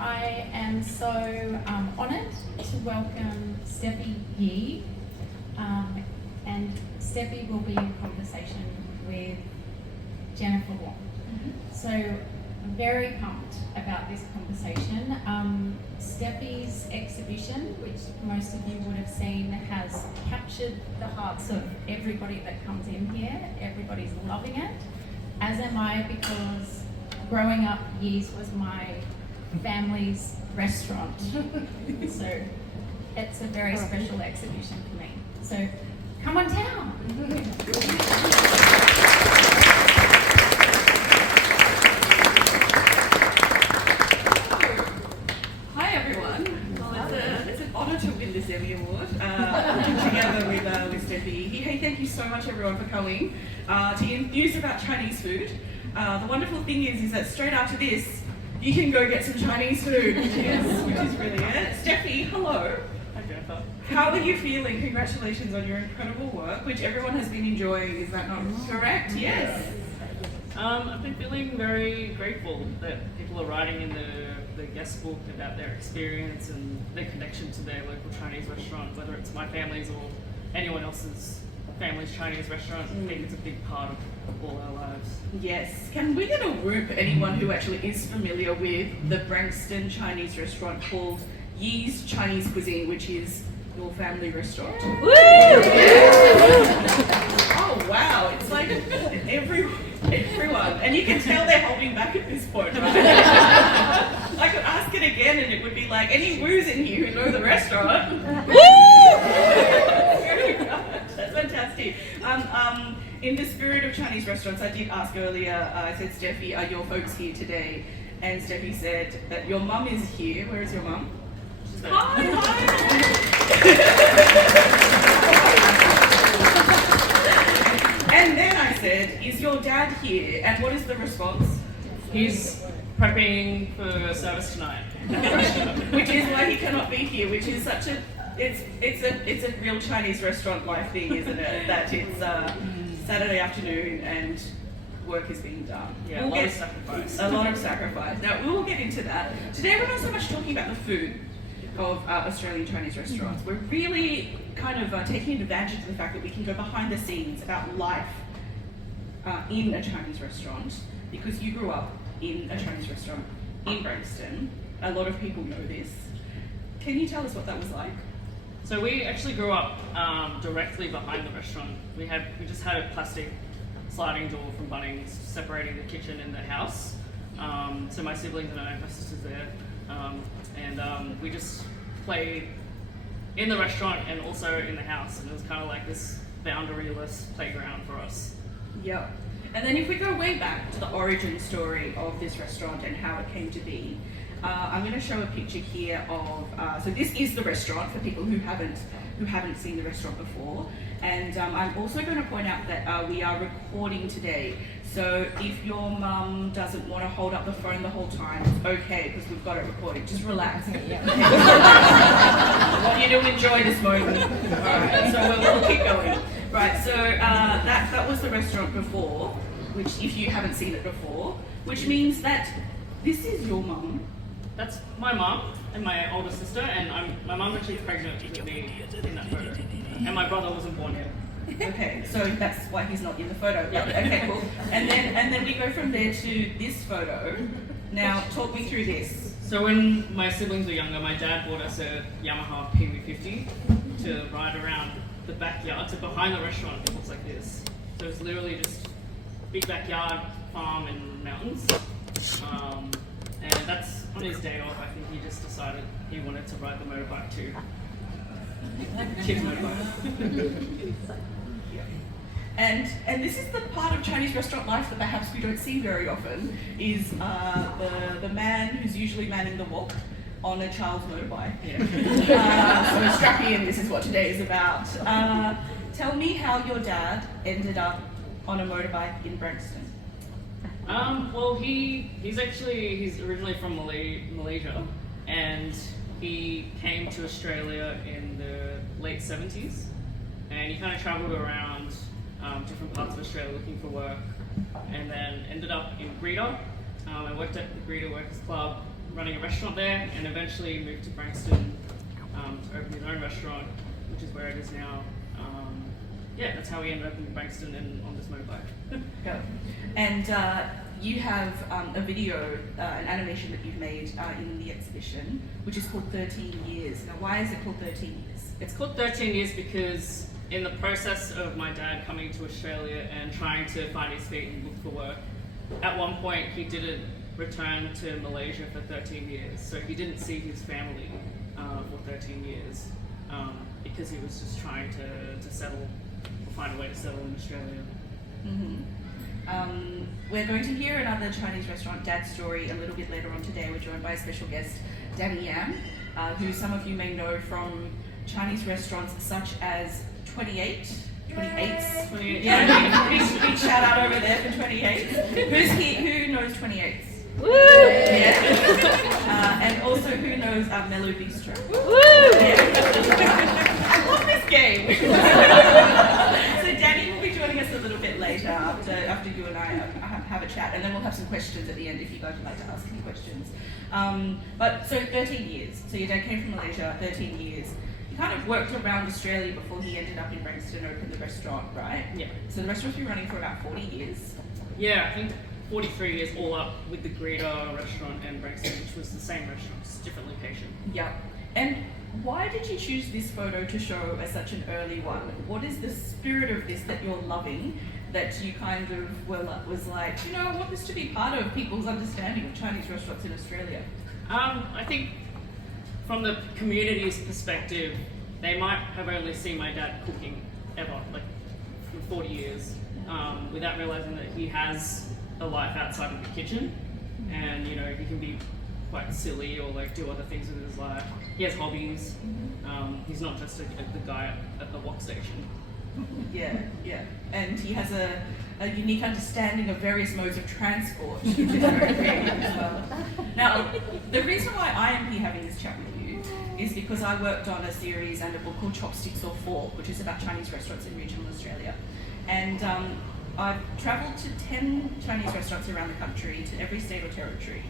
I am so honoured to welcome Steffie Yee, and Steffie will be in conversation with Jennifer Wong. So I'm very pumped about this conversation. Steffie's exhibition, which most of you would have seen, has captured the hearts of everybody that comes in here. Everybody's loving it, as am I, because growing up, Yee's was my family's restaurant. So it's a very special exhibition for me. So come on down. Hi everyone. Well, it's an honour to win this Emmy Award together with Steffie Yee. Hey, thank you so much everyone for coming to enthuse about Chinese food. The wonderful thing is that straight after this, you can go get some Chinese food, which is really it. Steffie, hello. Hi Jennifer. How are you feeling? Congratulations on your incredible work, which everyone has been enjoying. Is that not correct? Yes. I've been feeling very grateful that people are writing in the guest book about their experience and their connection to their local Chinese restaurant, whether it's my family's or anyone else's family's Chinese restaurant. I think it's a big part of all our lives. Yes. Can we get a whoop anyone who actually is familiar with the Branxton Chinese restaurant called Yee's Chinese Cuisine, which is your family restaurant? Woo! Oh wow, it's like everyone. And you can tell they're holding back at this point, right? I could ask it again and it would be like, any woos in here who know the restaurant? Woo! That's fantastic. In the spirit of Chinese restaurants, I did ask earlier, I said, Steffie, are your folks here today? And Steffie said that your mum is here. Where is your mum? She's there. Hi! And then I said, is your dad here? And what is the response? He's prepping for service tonight. Which is why he cannot be here, which is such a, it's a real Chinese restaurant life thing, isn't it? That it's Saturday afternoon and work is being done. Yeah, a lot of sacrifice. A lot of sacrifice. Now, we will get into that. Today we're not so much talking about the food of Australian Chinese restaurants. We're really kind of taking advantage of the fact that we can go behind the scenes about life in a Chinese restaurant, because you grew up in a Chinese restaurant in Branxton. A lot of people know this. Can you tell us what that was like? So we actually grew up directly behind the restaurant. We just had a plastic sliding door from Bunnings separating the kitchen and the house. So my siblings and I, my sister's there, and we just played in the restaurant and also in the house, and it was kind of like this boundaryless playground for us. Yeah. And then if we go way back to the origin story of this restaurant and how it came to be, I'm going to show a picture here of, so this is the restaurant for people who haven't seen the restaurant before. And I'm also going to point out that we are recording today. So if your mum doesn't want to hold up the phone the whole time, it's okay, because we've got it recorded. Just relax. I want you to enjoy this moment. Alright, so we'll keep going. Right, so that was the restaurant before, which if you haven't seen it before, which means that this is your mum. That's my mum and my older sister, and my mum's actually pregnant with me in that photo. And my brother wasn't born yet. Okay, so that's why he's not in the photo. But, okay, cool. And then we go from there to this photo. Now, talk me through this. So when my siblings were younger, my dad bought us a Yamaha PV50 to ride around the backyard. So behind the restaurant, it looks like this. So it's literally just big backyard, farm, and mountains. And that's on his day off. I think he just decided he wanted to ride the motorbike too. Kids motorbike. And this is the part of Chinese restaurant life that perhaps we don't see very often, is the man who's usually manning the wok on a child's motorbike. Yeah. So strap in, this is what today is about. Tell me how your dad ended up on a motorbike in Branxton. Well, he's originally from Malaysia, and he came to Australia in the late 70s, and he kind of travelled around different parts of Australia looking for work, and then ended up in Greeter. I worked at the Greeter Workers Club, running a restaurant there, and eventually moved to Frankston to open his own restaurant, which is where it is now. Yeah, that's how we ended up in Frankston and on this motorbike. Go. And you have a video, an animation that you've made in the exhibition, which is called 13 Years. Now, why is it called 13 Years? It's called 13 Years because in the process of my dad coming to Australia and trying to find his feet and look for work, at one point he didn't return to Malaysia for 13 years. So he didn't see his family for 13 years because he was just trying to settle or find a way to settle in Australia. Mm-hmm. We're going to hear another Chinese restaurant dad story a little bit later on today. We're joined by a special guest, Shelly Yam, who some of you may know from Chinese restaurants such as 28's. Yeah, big shout out over there for 28. Who's here? Who knows 28's? Woo! Yeah. And also, who knows Mellow Bistro? Woo! Yeah. I love this game. So Danny will be joining us a little bit later after you and I have a chat, and then we'll have some questions at the end if you guys would like to ask any questions. But so 13 years. So your dad came from Malaysia, 13 years. He kind of worked around Australia before he ended up in Frankston and opened the restaurant, right? Yeah. So the restaurant's been running for about 40 years. Yeah, I think 43 years all up with the Greta restaurant and Frankston, which was the same restaurant, just different location. Yep. And why did you choose this photo to show as such an early one? What is the spirit of this that you're loving, that you kind of was like, you know, I want this to be part of people's understanding of Chinese restaurants in Australia? I think from the community's perspective, they might have only seen my dad cooking ever, like for 40 years, without realizing that he has a life outside of the kitchen, and you know, he can be quite silly or like do other things with his life. He has hobbies. He's not just the guy at the wok station. Yeah, yeah. And he has a unique understanding of various modes of transport, which is very creative as well. Now, the reason why I am here having this chat with you is because I worked on a series and a book called Chopsticks or Fork, which is about Chinese restaurants in regional Australia. And I've travelled to 10 Chinese restaurants around the country, to every state or territory.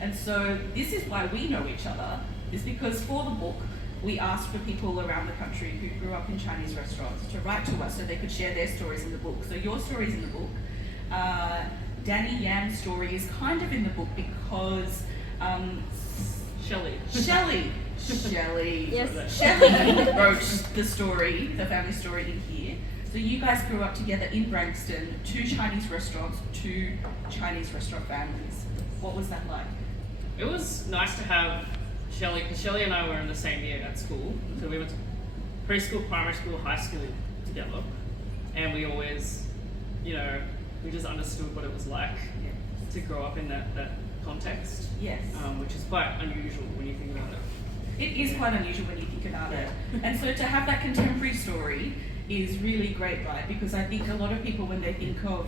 And so this is why we know each other, is because for the book, we asked for people around the country who grew up in Chinese restaurants to write to us so they could share their stories in the book. So your story's in the book. Danny Yam's story is kind of in the book because Shelly. Yes. Shelly wrote the story, the family story in here. So you guys grew up together in Frankston, 2 Chinese restaurants, 2 Chinese restaurant families. What was that like? It was nice to have Shelly, because Shelly and I were in the same year at school. So we went to preschool, primary school, high school together. And we always, you know, we just understood what it was like to grow up in that context. Yes. Which is quite unusual when you think about it. It is quite unusual when you think about it. And so to have that contemporary story is really great, right? Because I think a lot of people, when they think of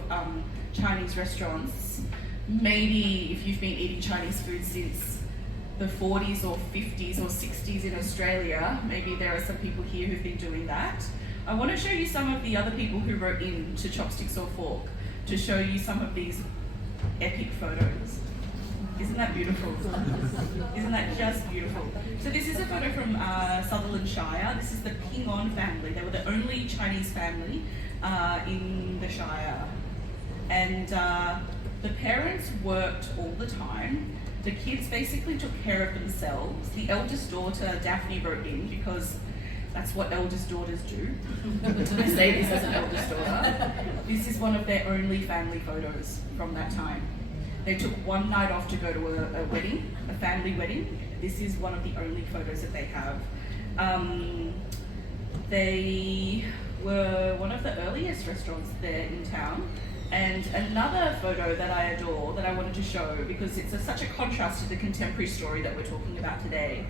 Chinese restaurants, maybe if you've been eating Chinese food since the 40s or 50s or 60s in Australia, maybe there are some people here who've been doing that. I want to show you some of the other people who wrote in to Chopsticks or Fork to show you some of these epic photos. Isn't that beautiful? Isn't that just beautiful? So this is a photo from Sutherland Shire. This is the Ping On family. They were the only Chinese family in the Shire. And the parents worked all the time. The kids basically took care of themselves. The eldest daughter, Daphne, wrote in because that's what eldest daughters do. I say this as an eldest daughter. This is one of their only family photos from that time. They took one night off to go to a wedding, a family wedding. This is one of the only photos that they have. They were one of the earliest restaurants there in town. And another photo that I adore, that I wanted to show, because it's such a contrast to the contemporary story that we're talking about today.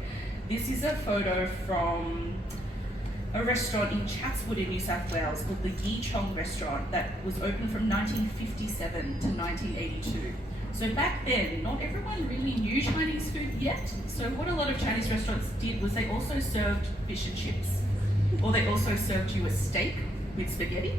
This is a photo from a restaurant in Chatswood in New South Wales called the Yi Chong restaurant that was open from 1957 to 1982. So back then, not everyone really knew Chinese food yet. So what a lot of Chinese restaurants did was they also served fish and chips. Or they also served you a steak with spaghetti.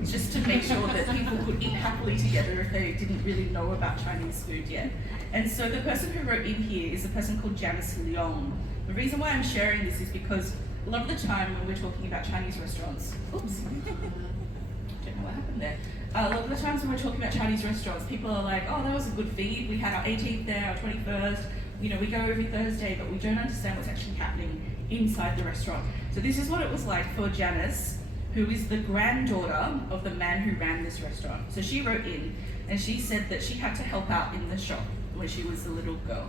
It's just to make sure that people could eat happily together if they didn't really know about Chinese food yet. And so the person who wrote in here is a person called Shelly Yam. The reason why I'm sharing this is because a lot of the time when we're talking about Chinese restaurants, oops, don't know what happened there. A lot of the times when we're talking about Chinese restaurants, people are like, oh, that was a good feed. We had our 18th there, our 21st. You know, we go every Thursday, but we don't understand what's actually happening inside the restaurant. So this is what it was like for Janice, who is the granddaughter of the man who ran this restaurant. So she wrote in, and she said that she had to help out in the shop when she was a little girl,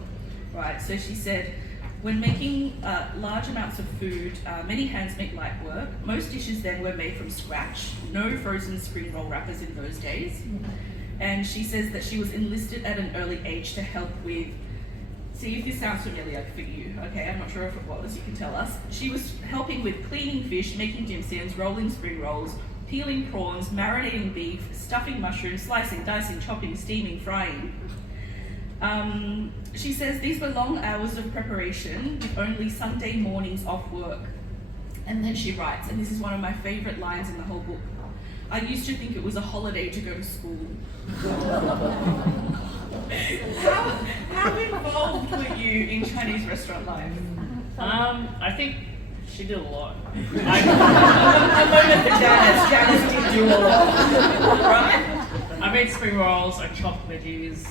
right? So she said, when making large amounts of food, many hands make light work. Most dishes then were made from scratch. No frozen spring roll wrappers in those days. And she says that she was enlisted at an early age to help with, see if this sounds familiar for you, okay? I'm not sure if it was, you can tell us. She was helping with cleaning fish, making dim sims, rolling spring rolls, peeling prawns, marinating beef, stuffing mushrooms, slicing, dicing, chopping, steaming, frying. She says these were long hours of preparation with only Sunday mornings off work. And then she writes, and this is one of my favorite lines in the whole book, I used to think it was a holiday to go to school. How involved were you in Chinese restaurant life? I think she did a lot. A moment for Janice. Janice did do a lot, right? I made spring rolls, I chopped veggies,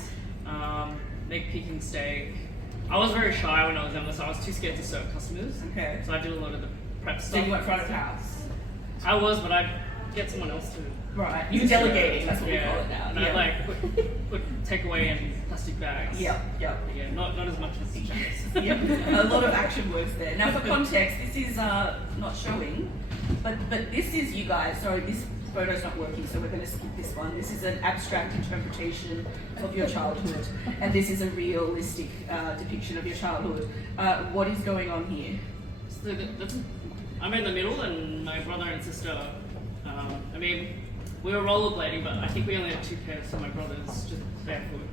made Peking steak. I was very shy when I was younger, so I was too scared to serve customers. Okay. So I did a lot of the prep stuff. So you went front of house? I was, but I'd get someone else to. Right. You delegating, that's what we call it now. And I'd like put takeaway in plastic bags. Yeah. Yeah, not as much as Janice. Yep. A lot of action words there. Now for context, this is not showing, but this is you guys. Sorry, this photo's not working, so we're going to skip this one. This is an abstract interpretation of your childhood, and this is a realistic depiction of your childhood. What is going on here? So I'm in the middle, and my brother and sister. I mean, we were rollerblading, but I think we only had 2 pairs, so my brother's just barefoot.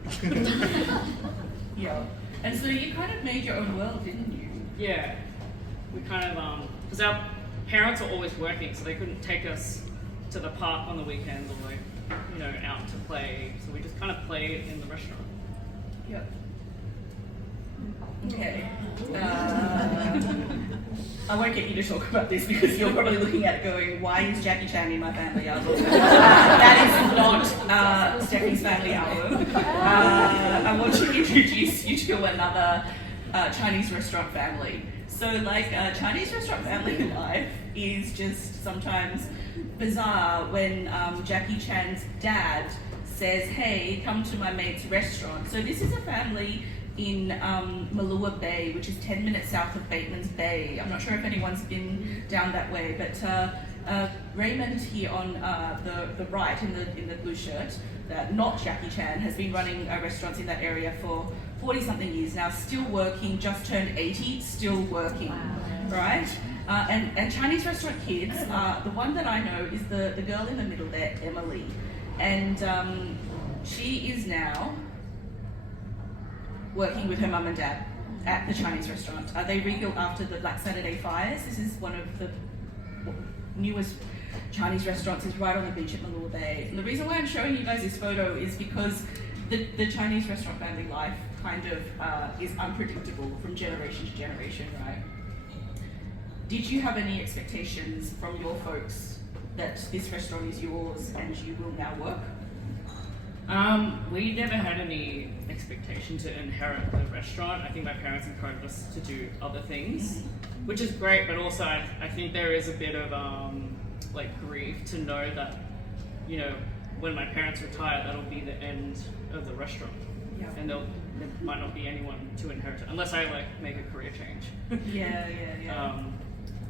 Yeah. And so you kind of made your own world, didn't you? Yeah. We kind of because our parents were always working, so they couldn't take us to the park on the weekends or like, out to play. So we just kind of played in the restaurant. Yep. Okay. I won't get you to talk about this because you're probably looking at it going, why is Jackie Chan in my family album? That is not Steffie's family album. I want to introduce you to another Chinese restaurant family. So like Chinese restaurant family life is just sometimes bizarre when Jackie Chan's dad says, hey, come to my mate's restaurant. So this is a family in Malua Bay, which is 10 minutes south of Bateman's Bay. I'm not sure if anyone's been down that way, but Raymond here on the right in the blue shirt, not Jackie Chan, has been running restaurants in that area for 40-something years now, still working, just turned 80, still working, right? And Chinese restaurant kids, the one that I know is the girl in the middle there, Emily. And she is now working with her mum and dad at the Chinese restaurant. They rebuilt after the Black Saturday fires. This is one of the newest Chinese restaurants. It's right on the beach at Malua Bay. And the reason why I'm showing you guys this photo is because the Chinese restaurant family life kind of is unpredictable from generation to generation, right? Did you have any expectations from your folks that this restaurant is yours and you will now work? We never had any expectation to inherit the restaurant. I think my parents encouraged us to do other things, which is great, but also I think there is a bit of grief to know that, when my parents retire, that'll be the end of the restaurant. Yeah. And there might not be anyone to inherit it, unless I make a career change. Yeah.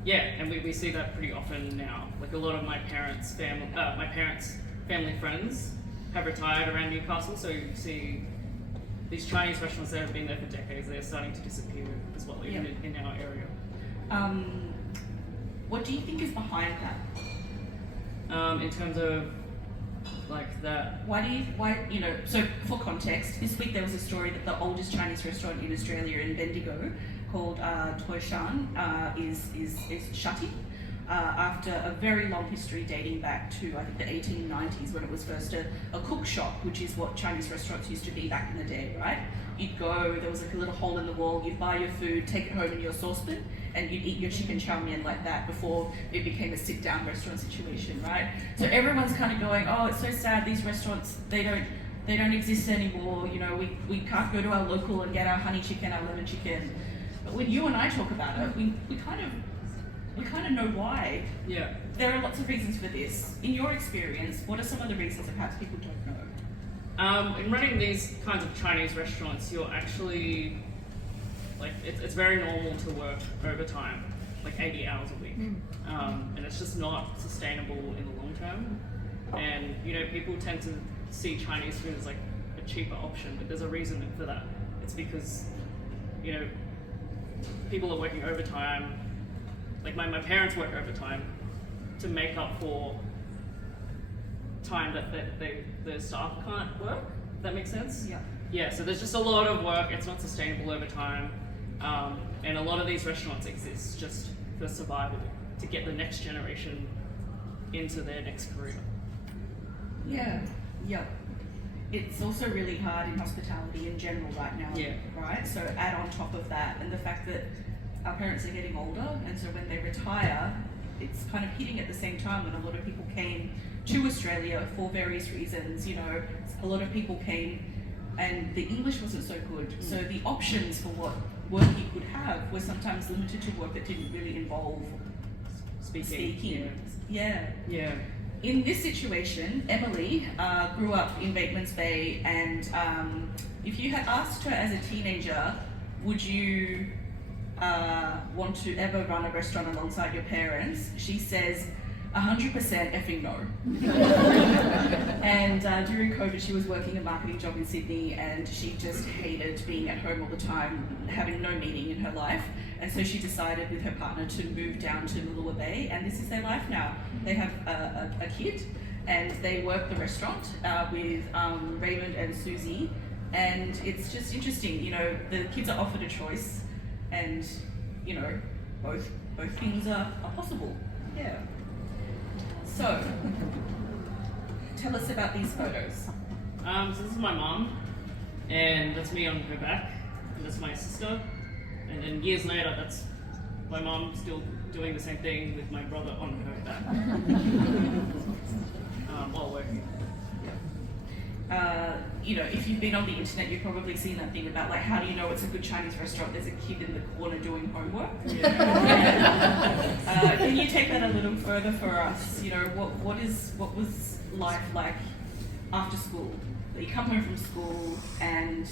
Yeah, and we see that pretty often now. Like a lot of my parents' family friends have retired around Newcastle, so you see these Chinese restaurants that have been there for decades, they're starting to disappear as well, even in our area. What do you think is behind that? In terms of that. So for context, this week there was a story that the oldest Chinese restaurant in Australia in Bendigo called Toi Shan is shutting. after a very long history dating back to, I think, the 1890s, when it was first a cook shop, which is what Chinese restaurants used to be back in the day, right? You'd go, there was like a little hole in the wall, you'd buy your food, take it home in your saucepan, and you'd eat your chicken chow mein like that before it became a sit-down restaurant situation, right? So everyone's kind of going, oh, it's so sad, these restaurants, they don't exist anymore, you know, we can't go to our local and get our honey chicken, our lemon chicken. But when you and I talk about it, we kind of know why. Yeah. There are lots of reasons for this. In your experience, what are some of the reasons that perhaps people don't know? In running these kinds of Chinese restaurants, you're actually, like, it's very normal to work overtime, like 80 hours a week. And it's just not sustainable in the long term. And, you know, people tend to see Chinese food as like a cheaper option, but there's a reason for that. It's because, you know, people are working overtime. Like my parents work overtime to make up for time that the staff can't work. If that makes sense? Yeah. Yeah, so there's just a lot of work, it's not sustainable over time. And a lot of these restaurants exist just for survival, to get the next generation into their next career. Yeah. It's also really hard in hospitality in general right now, right? So add on top of that, and the fact that our parents are getting older, and so when they retire, it's kind of hitting at the same time when a lot of people came to Australia for various reasons. You know, a lot of people came and the English wasn't so good, so the options for what work you could have were sometimes limited to work that didn't really involve speaking. Yeah. In this situation, Emily grew up in Batemans Bay, and if you had asked her as a teenager, would you want to ever run a restaurant alongside your parents, she says 100% effing no. And during COVID, she was working a marketing job in Sydney, and she just hated being at home all the time, having no meaning in her life. And so she decided with her partner to move down to Lulua Bay, and this is their life now. They have a kid, and they work the restaurant with Raymond and Susie, and it's just interesting. You know, the kids are offered a choice, and you know, both things are possible. Yeah. So, tell us about these photos. So this is my mom, and that's me on her back, and that's my sister. And then years later, that's my mom still doing the same thing with my brother on her back while working. You know, if you've been on the internet, you've probably seen that thing about like, how do you know it's a good Chinese restaurant? There's a kid in the corner doing homework. Can you take that a little further for us? You know, what was life like after school? You come home from school and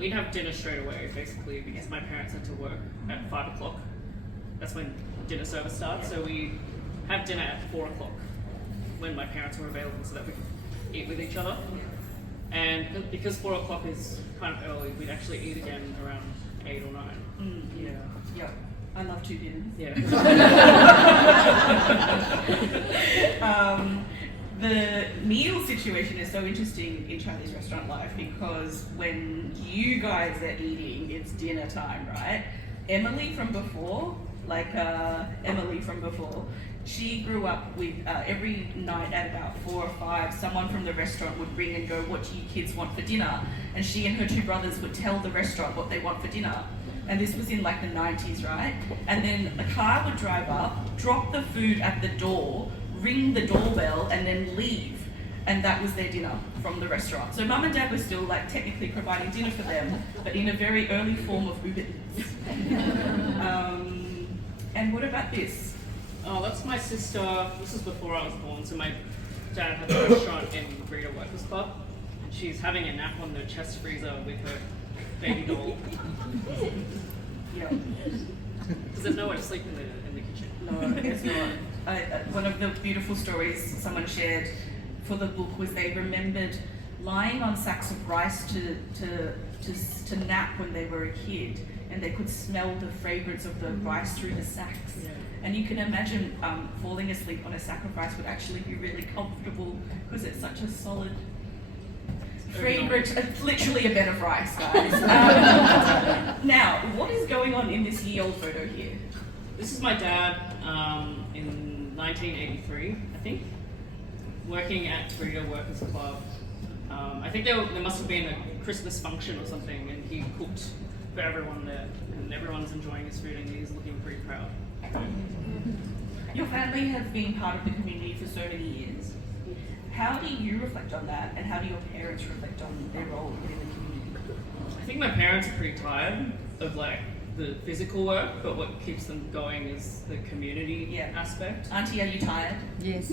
we'd have dinner straight away, basically, because my parents had to work at 5 o'clock. That's when dinner service starts. So we have dinner at 4 o'clock when my parents were available, so that we could eat with each other. And because 4 o'clock is kind of early, we'd actually eat again around 8 or 9. Yeah. I love 2 dinners. Yeah. The meal situation is so interesting in Chinese restaurant life, because when you guys are eating, it's dinner time, right? Emily from before, she grew up with every night at about 4 or 5, someone from the restaurant would ring and go, what do you kids want for dinner? And she and her 2 brothers would tell the restaurant what they want for dinner. And this was in like the 90s, right? And then a car would drive up, drop the food at the door, ring the doorbell, and then leave. And that was their dinner from the restaurant. So mum and dad were still like technically providing dinner for them, but in a very early form of Uber Eats. And what about this? Oh, that's my sister. This is before I was born. So my dad had a restaurant in Breeder Workers Club, and she's having a nap on the chest freezer with her baby doll. Yeah. Because there's nowhere to sleep in the kitchen. No, it's not. One of the beautiful stories someone shared for the book was they remembered lying on sacks of rice to nap when they were a kid, and they could smell the fragrance of the rice through the sacks. Yeah. And you can imagine falling asleep on a sack of rice would actually be really comfortable, because it's such a solid fragrance. It's literally a bed of rice, guys. Now, what is going on in this ye olde photo here? this is my dad in 1983, I think, working at Burrito Workers Club. I think there must have been a Christmas function or something, and he cooked for everyone there, and everyone's enjoying his food, and he's looking pretty proud. Your family have been part of the community for so many years. How do you reflect on that, and how do your parents reflect on their role within the community? I think my parents are pretty tired of like the physical work, but what keeps them going is the community aspect. Auntie, are you tired? Yes.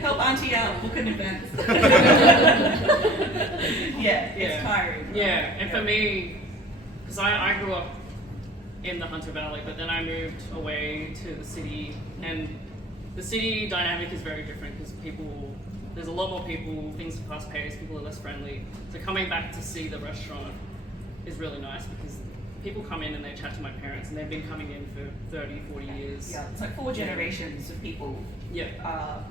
Help Auntie out, book an advance. It's tiring. Yeah, and for me, because I grew up in the Hunter Valley, but then I moved away to the city, and the city dynamic is very different because there's a lot more people, things are fast paced, people are less friendly. So coming back to see the restaurant is really nice because people come in and they chat to my parents, and they've been coming in for 30, 40 years. Yeah, it's like 4 generations of people Yeah.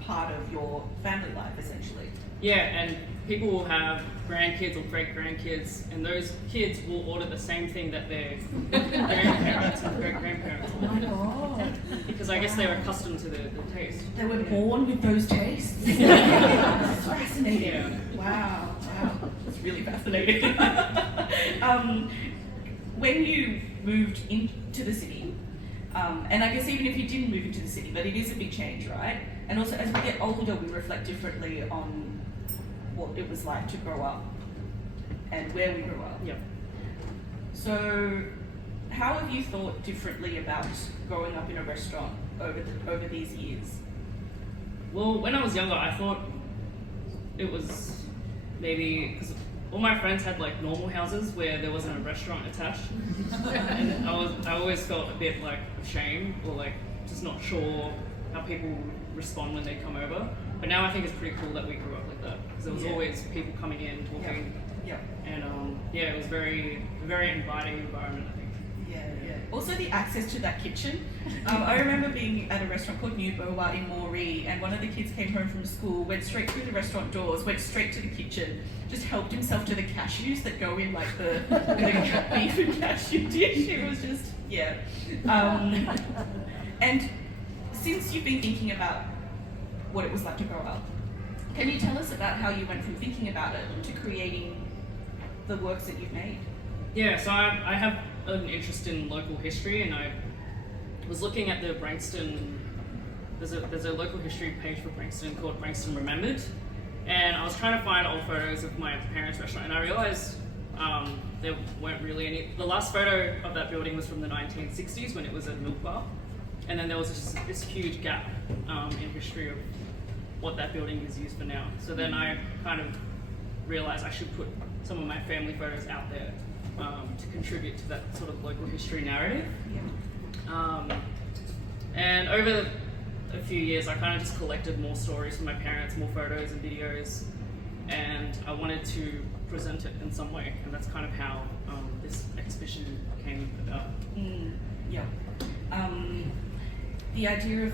part of your family life, essentially. Yeah, and people will have grandkids or great-grandkids, and those kids will order the same thing that their grandparents and great-grandparents Oh my ordered. god. Because I guess they were accustomed to the taste. They were born with those tastes? That's fascinating. Yeah. Wow. That's really fascinating. When you moved into the city, and I guess even if you didn't move into the city, but it is a big change, right? And also as we get older, we reflect differently on what it was like to grow up and where we grew up. Yep. So how have you thought differently about growing up in a restaurant over these years? Well, when I was younger, I thought it was maybe because all my friends had like normal houses where there wasn't a restaurant attached, and I always felt a bit like ashamed or like just not sure how people respond when they come over. But now I think it's pretty cool that we grew up like that because there was always people coming in, talking, and it was very inviting environment, I think. Yeah. Also the access to that kitchen. I remember being at a restaurant called New Boa in Moree, and one of the kids came home from school, went straight through the restaurant doors, went straight to the kitchen, just helped himself to the cashews that go in like the beef and cashew dish. It was just, and since you've been thinking about what it was like to grow up, can you tell us about how you went from thinking about it to creating the works that you've made? Yeah, so I have an interest in local history, and I was looking at the Branxton. There's a local history page for Branxton called Branxton Remembered, and I was trying to find old photos of my parents' restaurant, and I realized there weren't really any. The last photo of that building was from the 1960s when it was a milk bar, and then there was just this huge gap in history of what that building is used for now. So then I kind of realized I should put some of my family photos out there to contribute to that sort of local history narrative. And over a few years, I kind of just collected more stories from my parents, more photos and videos, and I wanted to present it in some way, and that's kind of how this exhibition came about. The idea of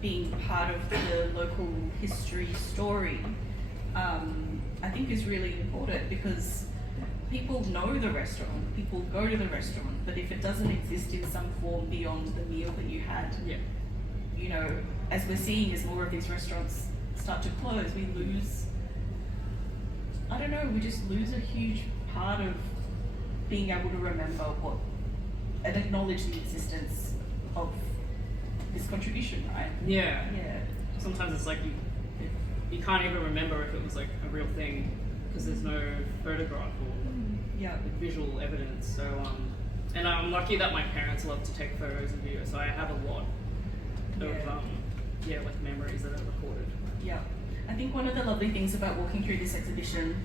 being part of the local history story, I think is really important because people know the restaurant, people go to the restaurant, but if it doesn't exist in some form beyond the meal that you had, you know, as we're seeing as more of these restaurants start to close, we lose, I don't know, we just lose a huge part of being able to remember what, and acknowledge the existence of this contribution, right? Yeah. Sometimes it's like you can't even remember if it was like a real thing because there's no photograph or visual evidence. So and I'm lucky that my parents love to take photos and videos, so I have a lot of like memories that are recorded. I think one of the lovely things about walking through this exhibition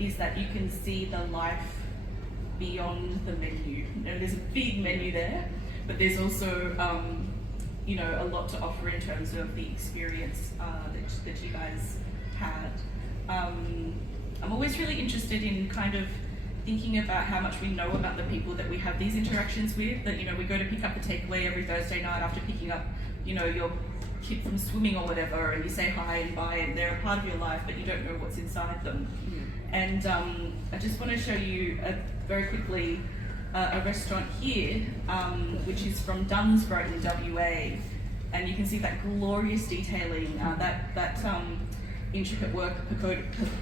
is that you can see the life beyond the menu. You know, there's a big menu there, but there's also you know, a lot to offer in terms of the experience that you guys had. I'm always really interested in kind of thinking about how much we know about the people that we have these interactions with, that, you know, we go to pick up the takeaway every Thursday night after picking up, you know, your kid from swimming or whatever, and you say hi and bye, and they're a part of your life, but you don't know what's inside them. And I just want to show you very quickly a restaurant here, which is from Dunsborough in WA, and you can see that glorious detailing, that intricate work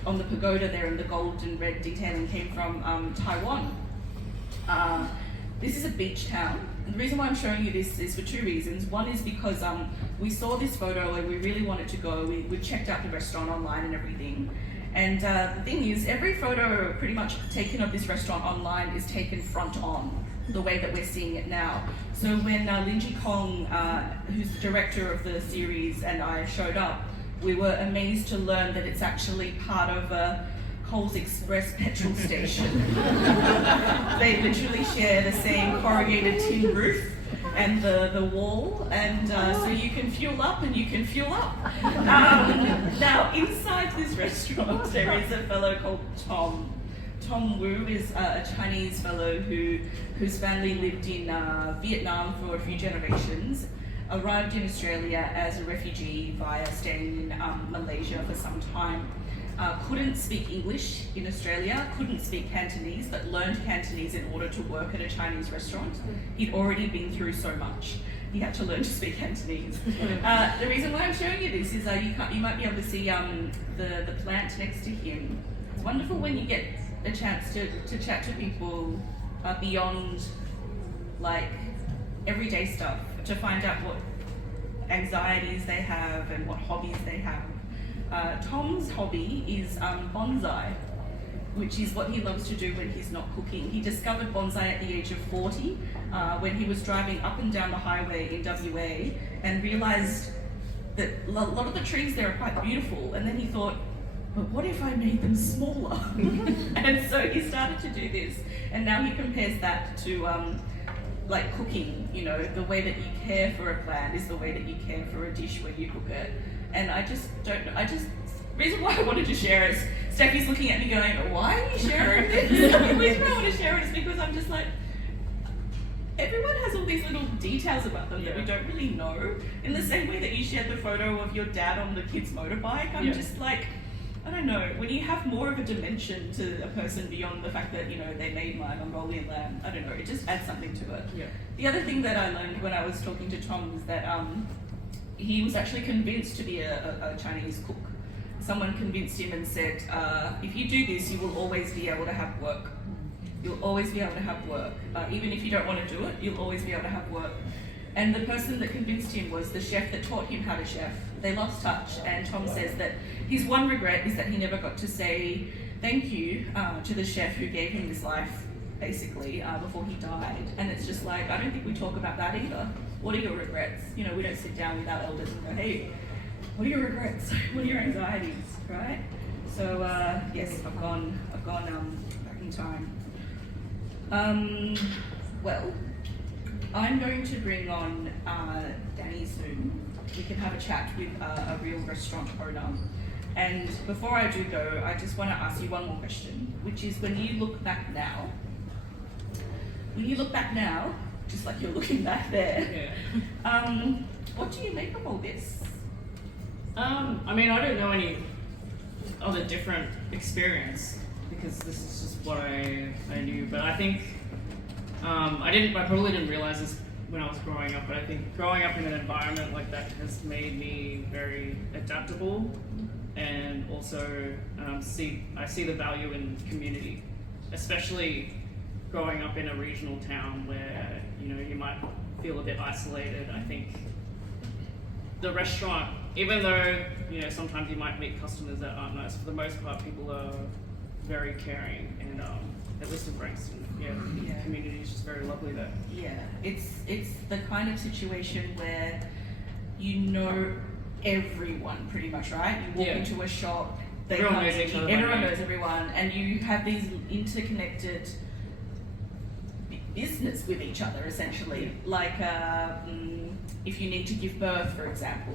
on the pagoda there, and the gold and red detailing came from Taiwan. This is a beach town, and the reason why I'm showing you this is for two reasons. One is because we saw this photo and we really wanted to go. We checked out the restaurant online and everything. And the thing is, every photo pretty much taken of this restaurant online is taken front on, the way that we're seeing it now. So when Linji Kong, who's the director of the series, and I showed up, we were amazed to learn that it's actually part of a Coles Express petrol station. They literally share the same corrugated tin roof and the wall, and so you can fuel up and you can fuel up. Now, inside this restaurant, there is a fellow called Tom. Tom Wu is a Chinese fellow whose family lived in Vietnam for a few generations, arrived in Australia as a refugee via staying in Malaysia for some time. Couldn't speak English in Australia, couldn't speak Cantonese, but learned Cantonese in order to work at a Chinese restaurant. He'd already been through so much. He had to learn to speak Cantonese. The reason why I'm showing you this is you might be able to see the plant next to him. It's wonderful when you get a chance to chat to people beyond like everyday stuff, to find out what anxieties they have and what hobbies they have. Tom's hobby is bonsai, which is what he loves to do when he's not cooking. He discovered bonsai at the age of 40 when he was driving up and down the highway in WA and realised that a lot of the trees there are quite beautiful, and then he thought, but what if I made them smaller? And so he started to do this, and now he compares that to like cooking. You know, the way that you care for a plant is the way that you care for a dish when you cook it. And I just don't know, reason why I wanted to share is, Steffie's looking at me going, why are you sharing this? The reason I want to share it is because I'm just like, everyone has all these little details about them that we don't really know. In the same way that you shared the photo of your dad on the kid's motorbike, I'm just like, I don't know, when you have more of a dimension to a person beyond the fact that, you know, they made my Mongolian lamb, I don't know, it just adds something to it. Yeah. The other thing that I learned when I was talking to Tom was that he was actually convinced to be a Chinese cook. Someone convinced him and said, if you do this, you will always be able to have work. You'll always be able to have work. Even if you don't want to do it, you'll always be able to have work. And the person that convinced him was the chef that taught him how to chef. They lost touch, and Tom says that his one regret is that he never got to say thank you to the chef who gave him this life, basically, before he died. And it's just like, I don't think we talk about that either. What are your regrets? You know, we don't sit down with our elders and go, hey, what are your regrets? What are your anxieties, right? So yes, I've gone back in time. Well, I'm going to bring on Danny soon. We can have a chat with a real restaurant owner. And before I do go, I just want to ask you one more question, which is, when you look back now, just like you're looking back there, what do you make of all this? I mean, I don't know any other different experience, because this is just what I knew. But I think I probably didn't realize this when I was growing up, but I think growing up in an environment like that has made me very adaptable, and also I see the value in community, especially growing up in a regional town where, you know, you might feel a bit isolated. I think the restaurant, even though, you know, sometimes you might meet customers that aren't nice, for the most part people are very caring, and at least in Brankston, the community is just very lovely there. Yeah, it's the kind of situation where you know everyone pretty much, right? You walk into a shop, everyone knows each other, everyone knows everyone, and you have these interconnected business with each other, essentially. Like if you need to give birth, for example,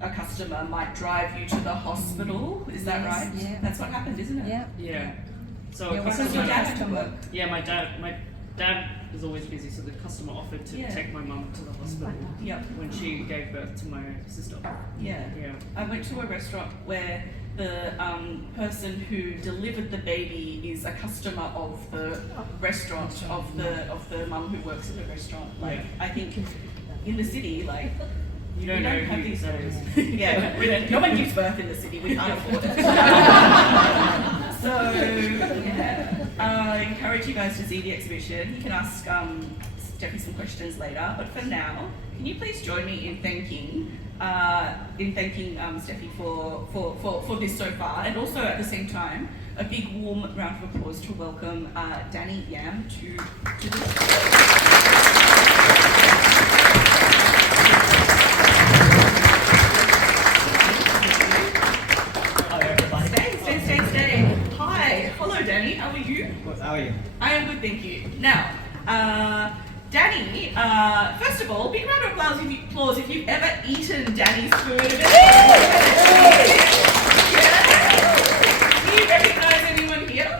a customer might drive you to the hospital. Is that right? Yeah. That's what happened, isn't it? Yeah. So Yeah, a what's customer, your dad had to work? Yeah, my dad is always busy, so the customer offered to take my mum to the hospital when she gave birth to my sister. I went to a restaurant where the person who delivered the baby is a customer of the restaurant, of the mum who works at the restaurant. Like, I think in the city, like, You don't we know don't have who these that stories. is. Yeah, we don't, no one gives birth in the city, we can't afford it. So, yeah, I encourage you guys to see the exhibition. You can ask Steffie some questions later, but for now, can you please join me in thanking Steffie for this so far, and also at the same time, a big warm round of applause to welcome Shelly Yam to the Stay. Hi. Hello, Danny. How are you? Good, how are you? I am good, thank you. Now, Danny, first of all, big round of applause if you've ever eaten Danny's food. Yeah. Do you recognise anyone here?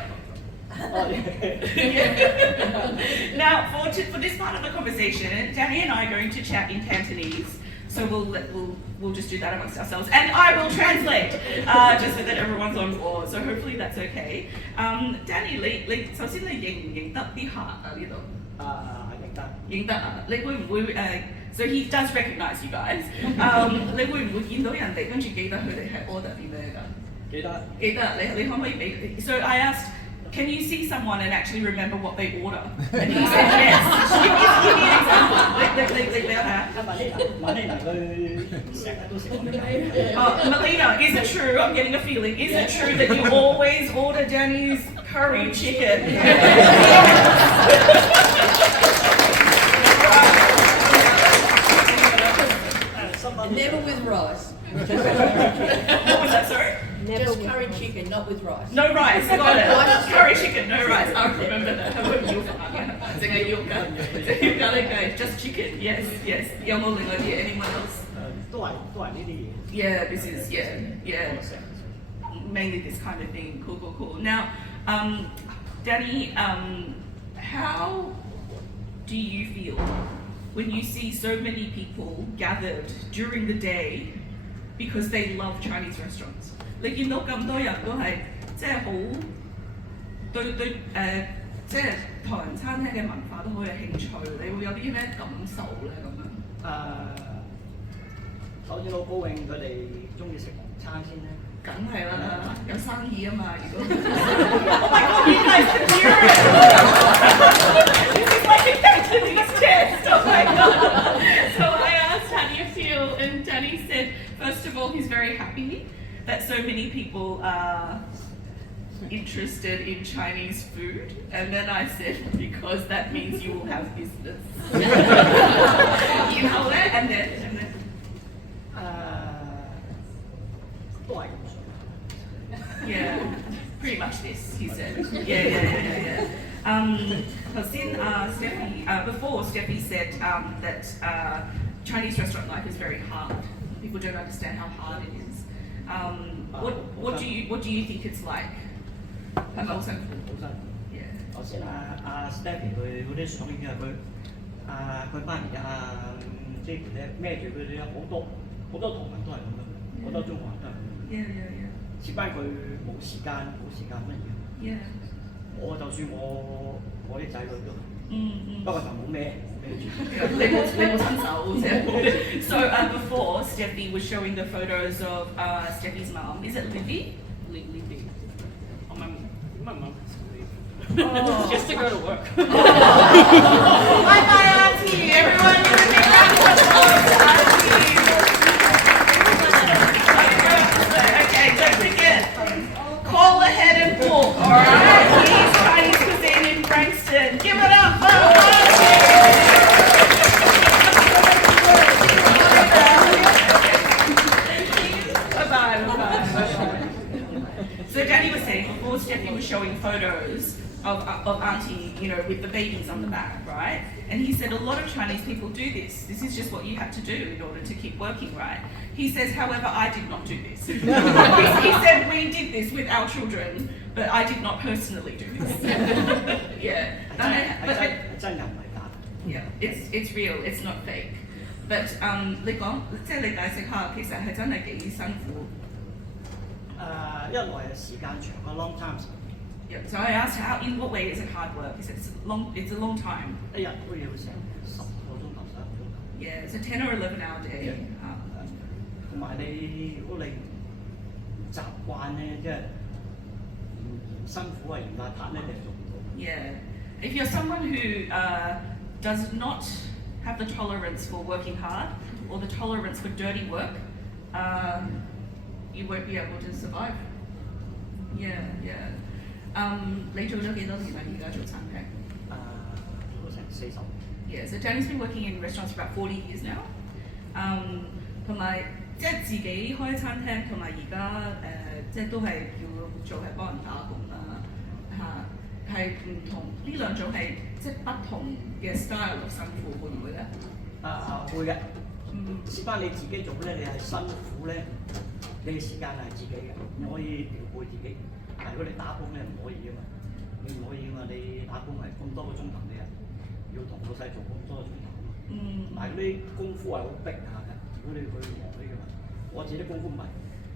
Yeah. Now, for this part of the conversation, Danny and I are going to chat in Cantonese. So we'll just do that amongst ourselves, and I will translate just so that everyone's on board. So hopefully that's okay. Danny, 你首先你認唔認得啲客啊呢度？認得啊！你會唔會So he does recognise you guys. 你會唔會見到人哋跟住記得佢哋係 order 啲咩㗎？記得。你可唔可以俾 So I asked, can you see someone and actually remember what they order? And he said yes. Give me an example. 你睇下。Melina, is it true? I'm getting a feeling. Is it true that you always order Danny's curry chicken? Never with rice. What was that, sorry? Just curry chicken, not with rice. No rice, got it. Curry chicken, no rice. I'll remember that. Just chicken, yes. 有冇另外啲 anyone else? 都係呢啲嘢。 Yeah, this is, yeah. Mainly this kind of thing. Cool. Now, Danny, how do you feel when you see so many people gathered during the day because they love Chinese restaurants? 你見到咁多人都係即係好對即係唐人餐廳嘅文化都好有興趣，你會有啲咩感受咧咁樣？首先好高興佢哋中意食韓餐先咧。梗係啦，有生意啊嘛，如果 Oh my God, you guys can hear it! This is like a Cantonese test, oh my God! So I asked, how do you feel? And Danny said, first of all, he's very happy that so many people are interested in Chinese food. And then I said, because that means you will have business. You know that? And then? 都係咁上。 Yeah, pretty much this, he said. Yeah. Before Steffie said that Chinese restaurant life is very hard. People don't understand how hard it is. What do you think it's like? 係咪好辛苦？好辛苦。 Yeah. 頭先Steffie 佢嗰啲相影啊，佢媽咪Jade咧孭住佢哋好多唐人都係咁樣，好多中國人都係咁樣。 Yeah. 只不過佢冇時間乜嘢。 Yeah. 我就算我啲仔女都係，不過就冇孭住。 So before, Steffie was showing the photos of Steffie's mum. Is it Livy? Libby. Oh, my mum has to leave. Oh. Just to go to work. Bye bye, Auntie. Everyone, give a big round of applause to Auntie. Okay, don't forget. Call ahead and book, alright? He's Chinese cuisine in Frankston. Give it up for Bye-bye. So Danny was saying before Steffie was showing photos of Auntie, with the babies on the back, right? And he said a lot of Chinese people do this. This is just what you have to do in order to keep working, right? He says, however, I did not do this. He said we did this with our children, but I did not personally do this. Yeah. Yeah, it's real, it's not fake. But 你講，即係你解釋下，其實係真係幾辛苦。一來係時間長啊 long time， Yeah. So I asked how, in what way is it hard work? He said it's a long time. 一日都要成10個鐘頭11個鐘頭。 Yeah, it's a 10 or 11-hour day. Yeah. 同埋你如果你唔習慣咧，即係嫌辛苦啊嫌邋遢咧，你做唔到。 Yeah. If you're someone who does not have the tolerance for working hard or the tolerance for dirty work, you won't be able to survive. Yeah, yeah. 你做咗幾多年啦？而家做餐廳？做咗成40。 Yeah, so Danny's been working in restaurants for about 40 years now. 同埋即係自己開餐廳，同埋而家即係都係叫做係幫人打工啦嚇，係唔同呢兩種係即係不同嘅 style of 辛苦，會唔會咧？會嘅。試翻你自己做咧，你係辛苦咧，你嘅時間係自己嘅，你可以調配自己。但如果你打工咧唔可以噶嘛，你唔可以噶嘛，你打工係咁多個鐘頭，你係要同老細做咁多個鐘頭啊嘛。同埋嗰啲功夫係好逼下嘅，如果你去忙啲嘅嘛，我自己啲功夫唔係，